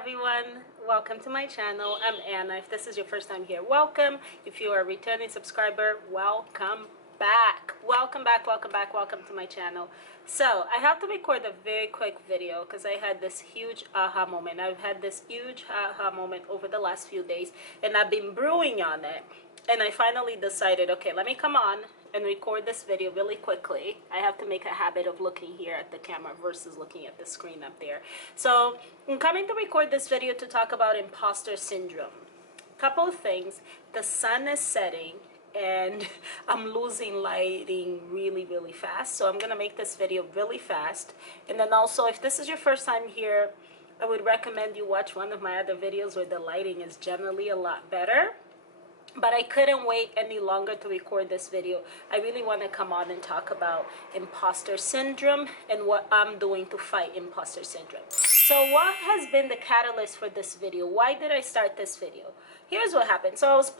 everyone, welcome to my channel. I'm Anna. If this is your first time here, welcome. If you are a returning subscriber, welcome back. Welcome to my channel. So I have to record a very quick video because I had this huge aha moment. I've had this huge aha moment over the last few days and I've been brewing on it, and I finally decided, okay, let me come on and record this video really quickly. I have to make a habit of looking here at the camera versus looking at the screen up there. So I'm coming to record this video to talk about imposter syndrome. Couple of things. The sun is setting and I'm losing lighting really fast, so I'm gonna make this video really fast. And then also, if this is your first time here, I would recommend you watch one of my other videos where the lighting is generally a lot better. But I couldn't wait any longer to record this video. I really want to come on and talk about imposter syndrome and what I'm doing to fight imposter syndrome. So what has been the catalyst for this video? Why did I start this video? Here's what happened. So I was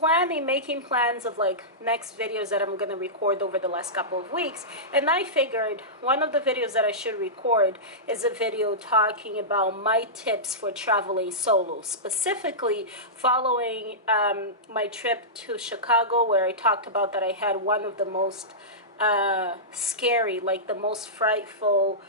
making plans of like next videos that I'm going to record over the last couple of weeks. And I figured one of the videos that I should record is a video talking about my tips for traveling solo, specifically following my trip to Chicago, where I talked about that I had one of the most scary, like the most frightful,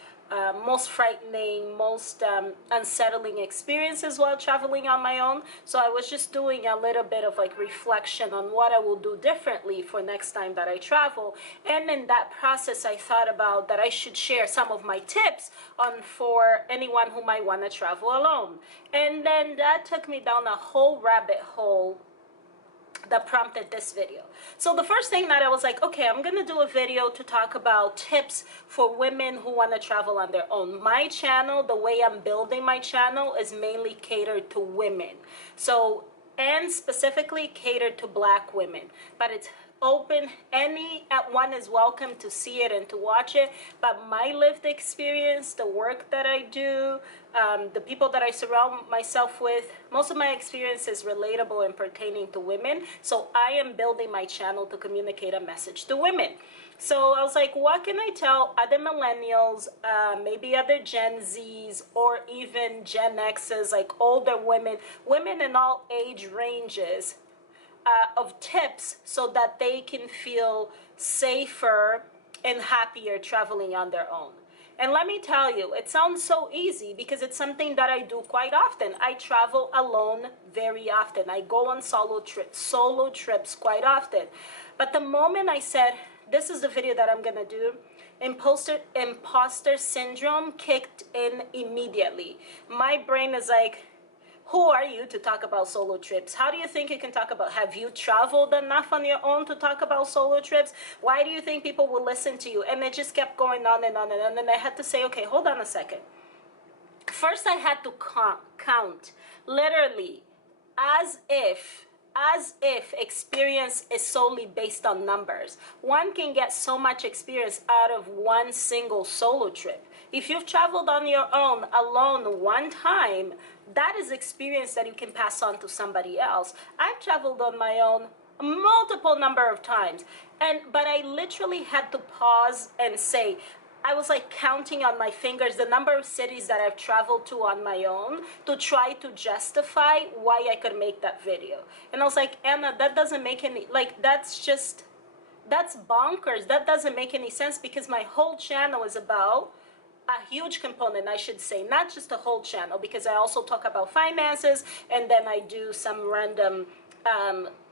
most frightening, most unsettling experiences while traveling on my own. So I was just doing a little bit of like reflection on what I will do differently for next time that I travel. And in that process, I thought about that I should share some of my tips on for anyone who might want to travel alone. And then that took me down a whole rabbit hole that prompted this video. So the first thing that I was like, okay, I'm gonna do a video to talk about tips for women who want to travel on their own. My channel, the way I'm building my channel, is mainly catered to women, so, and specifically catered to Black women, but it's open. Anyone is welcome to see it and to watch it, but my lived experience, the work that I do, the people that I surround myself with, most of my experience is relatable and pertaining to women. So I am building my channel to communicate a message to women. So I was like, what can I tell other millennials, maybe other Gen Zs, or even Gen Xs, like older women in all age ranges, of tips so that they can feel safer and happier traveling on their own. And let me tell you, it sounds so easy because it's something that I do quite often. I travel alone very often. I go on solo trips quite often. But the moment I said, this is the video that I'm gonna do, imposter syndrome kicked in immediately. My brain is like, who are you to talk about solo trips? How do you think you can talk about, have you traveled enough on your own to talk about solo trips? Why do you think people will listen to you? And it just kept going on and on and on. And I had to say, okay, hold on a second. First, I had to count, literally, as if experience is solely based on numbers. One can get so much experience out of one single solo trip. If you've traveled on your own, alone, one time, that is experience that you can pass on to somebody else. I've traveled on my own multiple number of times, but I literally had to pause and say, I was like counting on my fingers the number of cities that I've traveled to on my own to try to justify why I could make that video. And I was like, Anna, that doesn't make any, like, that's bonkers. That doesn't make any sense, because my whole channel is about a huge component, I should say, not just a whole channel, because I also talk about finances, and then I do some random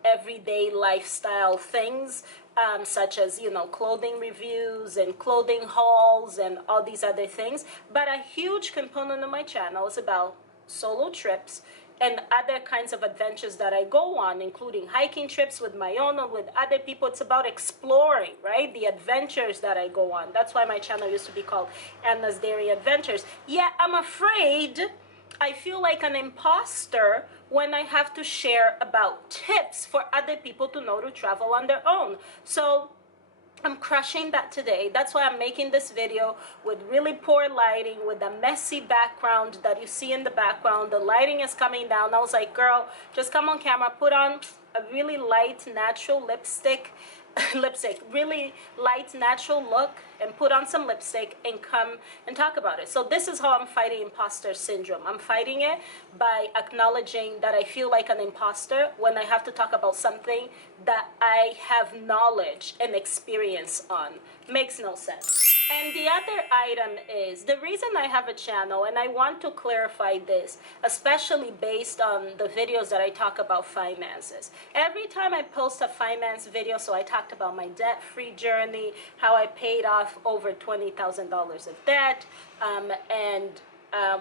everyday lifestyle things, such as, you know, clothing reviews and clothing hauls and all these other things. But a huge component of my channel is about solo trips and other kinds of adventures that I go on, including hiking trips with my own or with other people. It's about exploring, right? The adventures that I go on. That's why my channel used to be called Anna's Dairy Adventures. Yet I'm afraid, I feel like an imposter when I have to share about tips for other people to know to travel on their own. So I'm crushing that today. That's why I'm making this video with really poor lighting, with a messy background that you see in the background. The lighting is coming down. I was like, girl, just come on camera, put on a really light natural lipstick, lipstick, really light, natural look, and put on some lipstick and come and talk about it. So this is how I'm fighting imposter syndrome. I'm fighting it by acknowledging that I feel like an imposter when I have to talk about something that I have knowledge and experience on. Makes no sense. And the other item is the reason I have a channel, and I want to clarify this, especially based on the videos that I talk about finances. Every time I post a finance video, so I talked about my debt-free journey, how I paid off over $20,000 of debt, and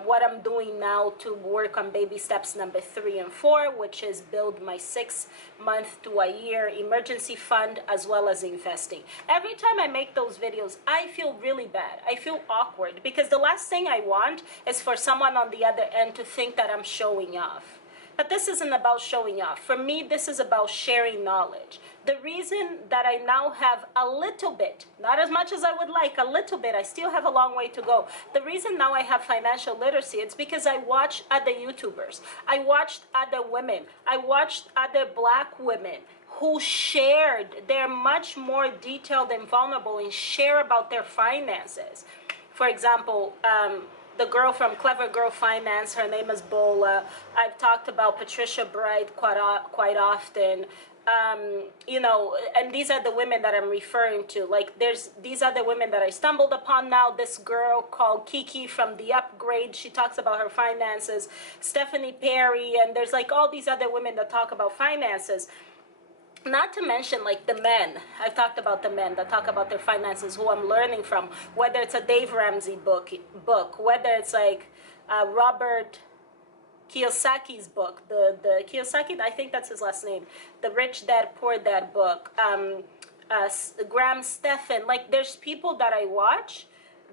what I'm doing now to work on baby steps number 3 and 4, which is build my 6-month to a year emergency fund, as well as investing. Every time I make those videos, I feel really bad. I feel awkward, because the last thing I want is for someone on the other end to think that I'm showing off. But this isn't about showing off. For me, this is about sharing knowledge. The reason that I now have a little bit, not as much as I would like, a little bit, I still have a long way to go. The reason now I have financial literacy, it's because I watch other YouTubers. I watched other women. I watched other Black women who shared. They're much more detailed and vulnerable and share about their finances. For example, the girl from Clever Girl Finance, her name is Bola. I've talked about Patricia Bright quite often. You know, and these are the women that I'm referring to. Like, these are the women that I stumbled upon now. This girl called Kiki from The Upgrade, she talks about her finances. Stephanie Perry, and there's like all these other women that talk about finances. Not to mention, like, the men. I've talked about the men that talk about their finances, who I'm learning from, whether it's a Dave Ramsey book, whether it's like Robert Kiyosaki's book, the Kiyosaki, I think that's his last name, the Rich Dad Poor Dad book, Graham Stephan. Like, there's people that I watch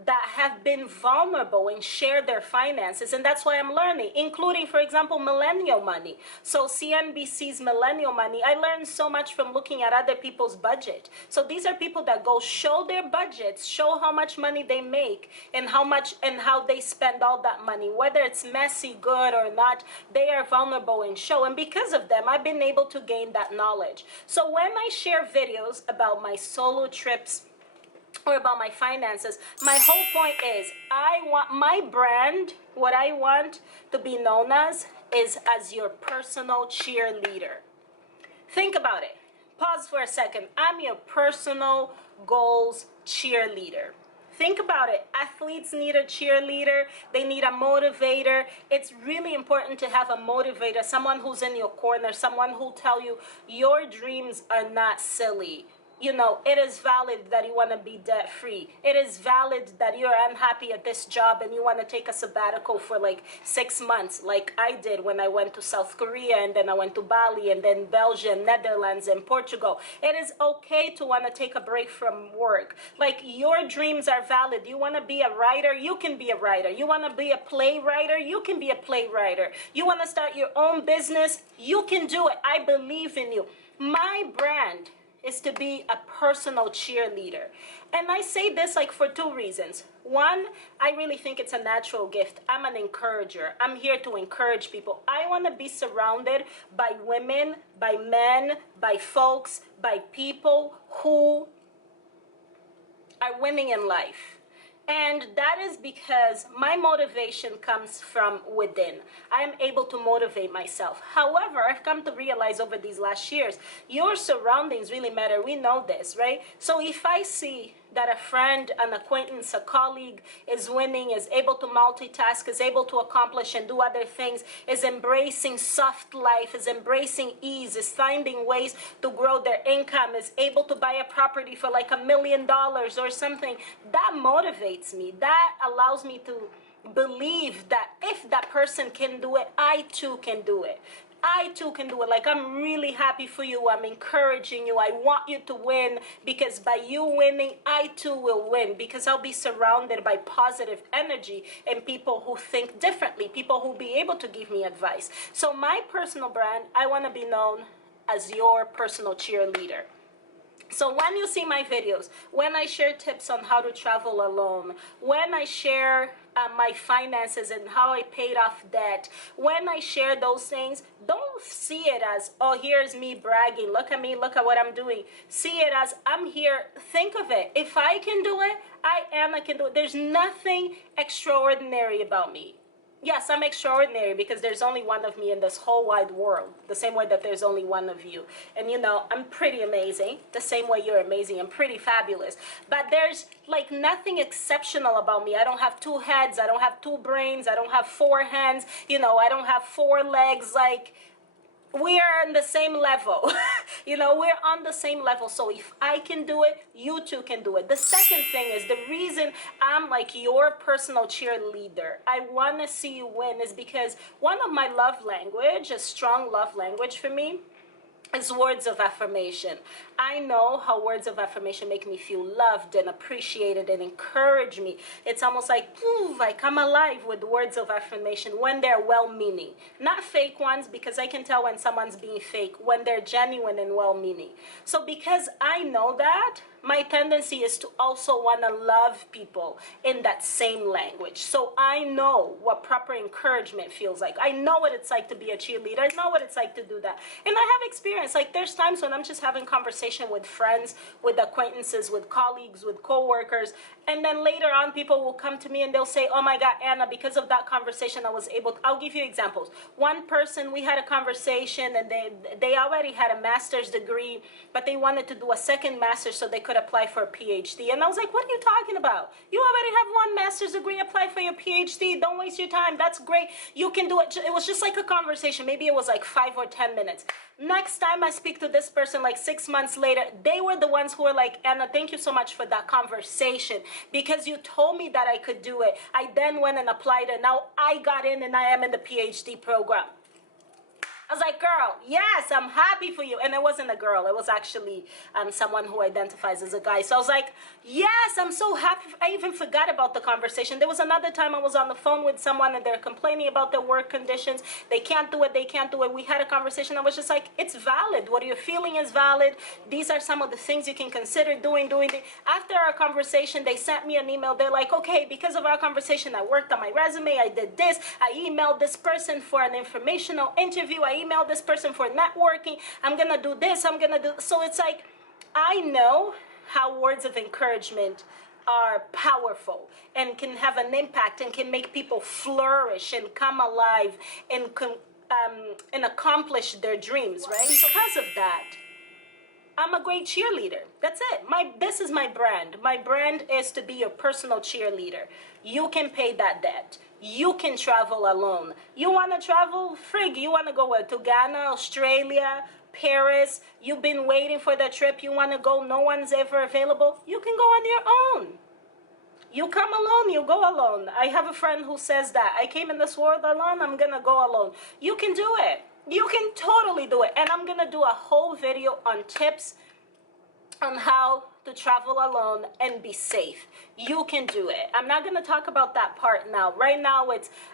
that have been vulnerable and share their finances, and that's why I'm learning, including, for example, millennial money. So CNBC's millennial money, I learned so much from looking at other people's budget. So these are people that go show their budgets, show how much money they make, and how they spend all that money, whether it's messy, good, or not. They are vulnerable and show, and because of them, I've been able to gain that knowledge. So when I share videos about my solo trips or about my finances, my whole point is I want my brand, what I want to be known as, is as your personal cheerleader. Think about it. Pause for a second. I'm your personal goals cheerleader. Think about it. Athletes need a cheerleader. They need a motivator. It's really important to have a motivator, someone who's in your corner, someone who'll tell you your dreams are not silly. You know, it is valid that you want to be debt-free. It is valid that you're unhappy at this job and you want to take a sabbatical for like 6 months, like I did when I went to South Korea, and then I went to Bali, and then Belgium, Netherlands, and Portugal. It is okay to want to take a break from work. Like, your dreams are valid. You want to be a writer? You can be a writer. You want to be a playwright? You can be a playwright. You want to start your own business? You can do it. I believe in you. My brand is to be a personal cheerleader. And I say this like for 2 reasons. One, I really think it's a natural gift. I'm an encourager. I'm here to encourage people. I want to be surrounded by women, by men, by folks, by people who are winning in life. And that is because my motivation comes from within. I am able to motivate myself. However, I've come to realize over these last years, your surroundings really matter. We know this, right? So if I see that a friend, an acquaintance, a colleague is winning, is able to multitask, is able to accomplish and do other things, is embracing soft life, is embracing ease, is finding ways to grow their income, is able to buy a property for like $1 million or something, that motivates me. That allows me to believe that if that person can do it, I too can do it. I too can do it. Like, I'm really happy for you. I'm encouraging you. I want you to win, because by you winning, I too will win, because I'll be surrounded by positive energy and people who think differently, people who will be able to give me advice. So my personal brand, I want to be known as your personal cheerleader. So when you see my videos, when I share tips on how to travel alone, when I share my finances and how I paid off debt, when I share those things, don't see it as, oh, here's me bragging, look at me, look at what I'm doing. See it as, I'm here. Think of it, if I can do it, Anna can do it. There's nothing extraordinary about me. Yes, I'm extraordinary because there's only one of me in this whole wide world, the same way that there's only one of you. And you know, I'm pretty amazing, the same way you're amazing. I'm pretty fabulous. But there's like nothing exceptional about me. I don't have two heads, I don't have two brains, I don't have four hands, you know, I don't have four legs. Like, we are on the same level. You know, we're on the same level. So if I can do it, you too can do it. The second thing is, the reason I'm like your personal cheerleader, I want to see you win, is because one of my love language, a strong love language for me, is words of affirmation. I know how words of affirmation make me feel loved and appreciated and encourage me. It's almost like, ooh, I come alive with words of affirmation when they're well-meaning. Not fake ones, because I can tell when someone's being fake, when they're genuine and well-meaning. So because I know that, my tendency is to also want to love people in that same language. So I know what proper encouragement feels like. I know what it's like to be a cheerleader. I know what it's like to do that. And I have experience. Like, there's times when I'm just having conversation with friends, with acquaintances, with colleagues, with coworkers, and then later on people will come to me and they'll say, oh my God, Anna, because of that conversation I was able to, I'll give you examples. One person, we had a conversation and they already had a master's degree, but they wanted to do a second master's so they could apply for a PhD. And I was like, what are you talking about? You already have one master's degree, apply for your PhD. Don't waste your time. That's great. You can do it. It was just like a conversation. Maybe it was like 5 or 10 minutes. Next time I speak to this person, like 6 months later, they were the ones who were like, Anna, thank you so much for that conversation, because you told me that I could do it. I then went and applied, and now I got in and I am in the PhD program. I was like, girl, yes, I'm happy for you. And it wasn't a girl. It was actually someone who identifies as a guy. So I was like, yes, I'm so happy. I even forgot about the conversation. There was another time I was on the phone with someone and they're complaining about their work conditions. They can't do it. They can't do it. We had a conversation. I was just like, it's valid. What you're feeling is valid. These are some of the things you can consider doing. After our conversation, they sent me an email. They're like, okay, because of our conversation, I worked on my resume. I did this. I emailed this person for an informational interview. I emailed this person for networking. I'm gonna do this. I'm gonna do. So it's like, I know how words of encouragement are powerful and can have an impact and can make people flourish and come alive and accomplish their dreams, right? Because of that, I'm a great cheerleader. That's it. This is my brand. My brand is to be your personal cheerleader. You can pay that debt. You can travel alone. You want to travel? Frig, you want to go where? To Ghana, Australia, Paris. You've been waiting for that trip. You want to go. No one's ever available. You can go on your own. You come alone, you go alone. I have a friend who says that. I came in this world alone, I'm going to go alone. You can do it. You can totally do it. And I'm going to do a whole video on tips on how to travel alone and be safe. You can do it. I'm not going to talk about that part now. Right now,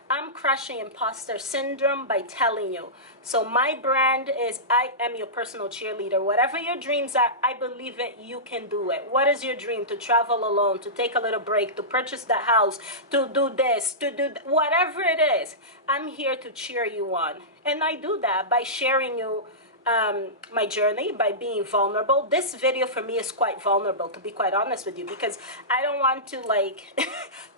I'm crushing imposter syndrome by telling you. So my brand is, I am your personal cheerleader. Whatever your dreams are, I believe it, you can do it. What is your dream? To travel alone, to take a little break, to purchase that house, to do this, to do whatever it is. I'm here to cheer you on. And I do that by sharing you my journey, by being vulnerable. This video for me is quite vulnerable, to be quite honest with you, because I don't want to like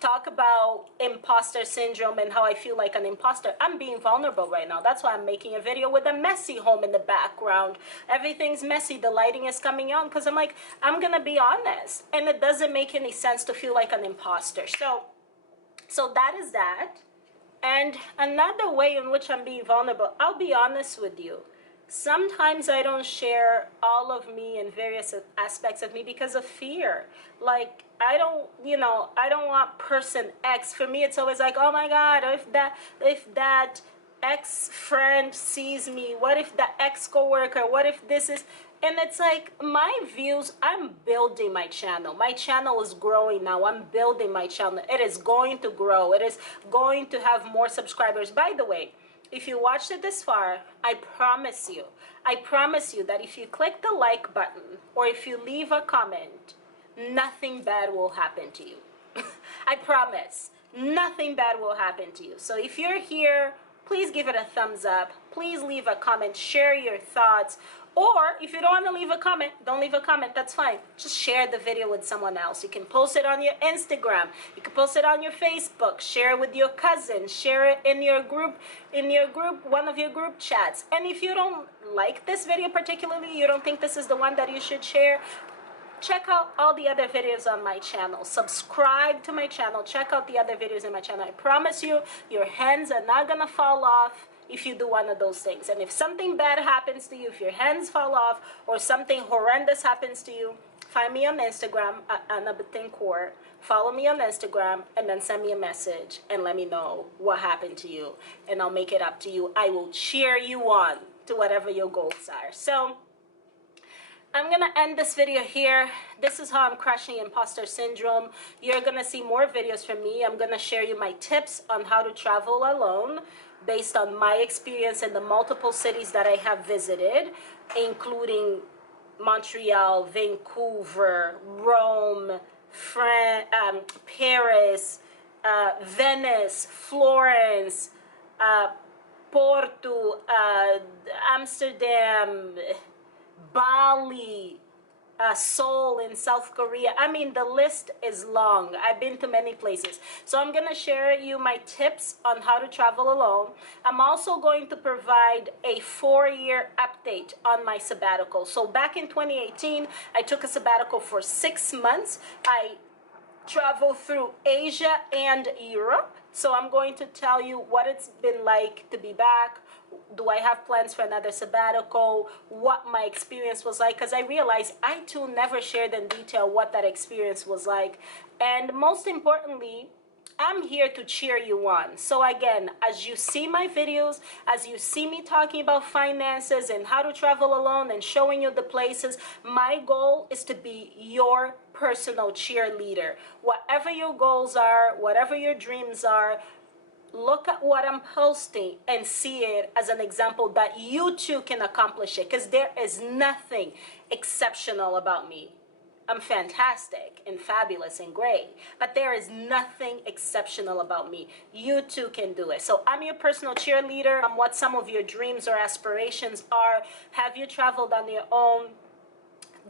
talk about imposter syndrome and how I feel like an imposter. I'm being vulnerable right now. That's why I'm making a video with a messy home in the background. Everything's messy. The lighting is coming on because I'm like, I'm gonna be honest, and it doesn't make any sense to feel like an imposter. So that is that. And another way in which I'm being vulnerable, I'll be honest with you. Sometimes I don't share all of me and various aspects of me because of fear. Like, I don't want person X. For me, it's always like, oh my God, if that ex-friend sees me, what if that ex-coworker, what if this is, and it's like, my views, I'm building my channel. My channel is growing now. I'm building my channel. It is going to grow. It is going to have more subscribers. By the way, if you watched it this far, I promise you that if you click the like button or if you leave a comment, nothing bad will happen to you. I promise. nothing bad will happen to you. So if you're here, please give it a thumbs up. Please leave a comment, share your thoughts. Or if you don't want to leave a comment, don't leave a comment, that's fine. Just share the video with someone else. You can post it on your Instagram. You can post it on your Facebook. Share it with your cousin. Share it in your group, one of your group chats. And if you don't like this video particularly, you don't think this is the one that you should share, check out all the other videos on my channel. Subscribe to my channel. Check out the other videos in my channel. I promise you, your hands are not gonna fall off if you do one of those things. And if something bad happens to you, if your hands fall off or something horrendous happens to you, find me on Instagram at Bettencourt. Follow me on Instagram and then send me a message and let me know what happened to you, and I'll make it up to you. I will cheer you on to whatever your goals are. So I'm gonna end this video here. This is how I'm crushing imposter syndrome. You're gonna see more videos from me. I'm gonna share you my tips on how to travel alone based on my experience in the multiple cities that I have visited, including Montreal, Vancouver, Rome, Paris, Venice, Florence, Porto, Amsterdam, Bali, Seoul in South Korea. I mean, the list is long. I've been to many places. So I'm going to share you my tips on how to travel alone. I'm also going to provide a 4-year update on my sabbatical. So back in 2018, I took a sabbatical for 6 months. I traveled through Asia and Europe. So I'm going to tell you what it's been like to be back. Do I have plans for another sabbatical? What my experience was like? Because I realized I too never shared in detail what that experience was like. And most importantly, I'm here to cheer you on. So again, as you see my videos, as you see me talking about finances and how to travel alone and showing you the places, my goal is to be your personal cheerleader. Whatever your goals are, whatever your dreams are, look at what I'm posting and see it as an example that you too can accomplish it, because there is nothing exceptional about me. I'm fantastic and fabulous and great, but there is nothing exceptional about me. You too can do it. So I'm your personal cheerleader. What some of your dreams or aspirations are. Have you traveled on your own?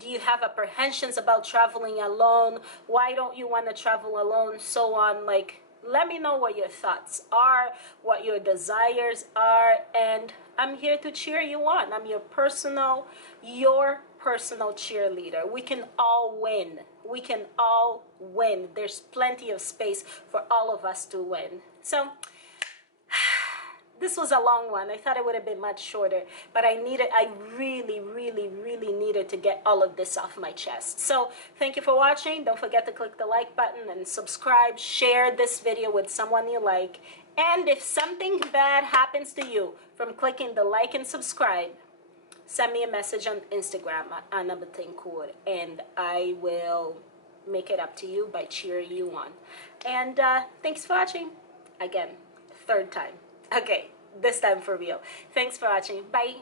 Do you have apprehensions about traveling alone? Why don't you want to travel alone? So on, like, let me know what your thoughts are, what your desires are, and I'm here to cheer you on. I'm your personal cheerleader. We can all win. We can all win. There's plenty of space for all of us to win. So this was a long one. I thought it would have been much shorter, but I really needed to get all of this off my chest. So thank you for watching. Don't forget to click the like button and subscribe. Share this video with someone you like. And if something bad happens to you from clicking the like and subscribe, send me a message on Instagram at Bettencourt, and I will make it up to you by cheering you on. And thanks for watching. Again, 3rd time. Okay, this time for real. Thanks for watching. Bye.